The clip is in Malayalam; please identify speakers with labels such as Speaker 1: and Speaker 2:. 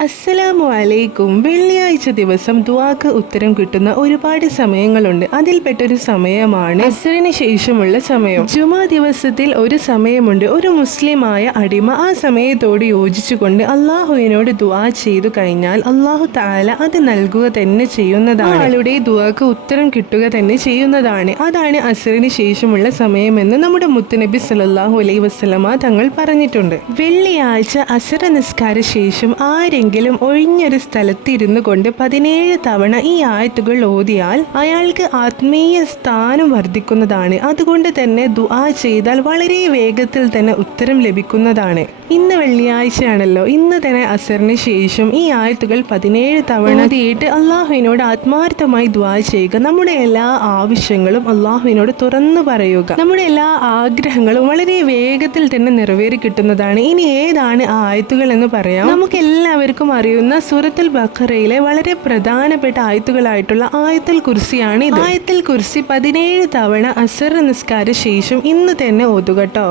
Speaker 1: അസ്സലാമു അലൈക്കും വെള്ളിയാഴ്ച ദിവസം ദുവാക്ക് ഉത്തരം കിട്ടുന്ന ഒരുപാട് സമയങ്ങളുണ്ട്. അതിൽപ്പെട്ടൊരു സമയമാണ് അസറിന് ശേഷമുള്ള സമയം. ജുമാ ദിവസത്തിൽ ഒരു സമയമുണ്ട്. ഒരു മുസ്ലിമായ അടിമ ആ സമയത്തോട് യോജിച്ചുകൊണ്ട് അള്ളാഹുവിനോട് ദുവാ ചെയ്തു കഴിഞ്ഞാൽ അള്ളാഹു താല അത് നൽകുക തന്നെ ചെയ്യുന്നതാണ്. ആളുടെ ദുവാക്ക് ഉത്തരം കിട്ടുക തന്നെ ചെയ്യുന്നതാണ്. അതാണ് അസറിന് ശേഷമുള്ള സമയമെന്ന് നമ്മുടെ മുത്തുനബി സലാഹു അലൈ വസല്ലമ തങ്ങൾ പറഞ്ഞിട്ടുണ്ട്. വെള്ളിയാഴ്ച അസറ നിസ്കാര ശേഷം ആരെങ്കിലും ഒഴിഞ്ഞൊരു സ്ഥലത്ത് ഇരുന്നു കൊണ്ട് പതിനേഴ് തവണ ഈ ആയത്തുകൾ ഓതിയാൽ അയാൾക്ക് ആത്മീയ സ്ഥാനം വർദ്ധിക്കുന്നതാണ്. അതുകൊണ്ട് തന്നെ ദുആ ചെയ്താൽ വളരെ വേഗത്തിൽ തന്നെ ഉത്തരം ലഭിക്കുന്നതാണ്. ഇന്ന് വെള്ളിയാഴ്ചയാണല്ലോ. ഇന്ന് തന്നെ അസറിന് ശേഷം ഈ ആയത്തുകൾ പതിനേഴ് തവണ തീയിട്ട് അള്ളാഹുവിനോട് ആത്മാർത്ഥമായി ദുആ ചെയ്യുക. നമ്മുടെ എല്ലാ ആവശ്യങ്ങളും അള്ളാഹുവിനോട് തുറന്നു പറയുക. നമ്മുടെ എല്ലാ ആഗ്രഹങ്ങളും വളരെ വേഗത്തിൽ തന്നെ നിറവേറി കിട്ടുന്നതാണ്. ഇനി ഏതാണ് ആ ആയത്തുകൾ എന്ന് പറയാം. നമുക്ക് എല്ലാവർക്കും അറിയുന്ന സൂറത്തുൽ ബഖറയിലെ വളരെ പ്രധാനപ്പെട്ട ആയത്തുകളായിട്ടുള്ള ആയത്തുൽ കുർസിയാണ് ഇത് ആയത്തുൽ കുർസി പതിനേഴ് തവണ അസർ നിസ്കാര ശേഷം ഇന്ന് തന്നെ ഓതുകട്ടോ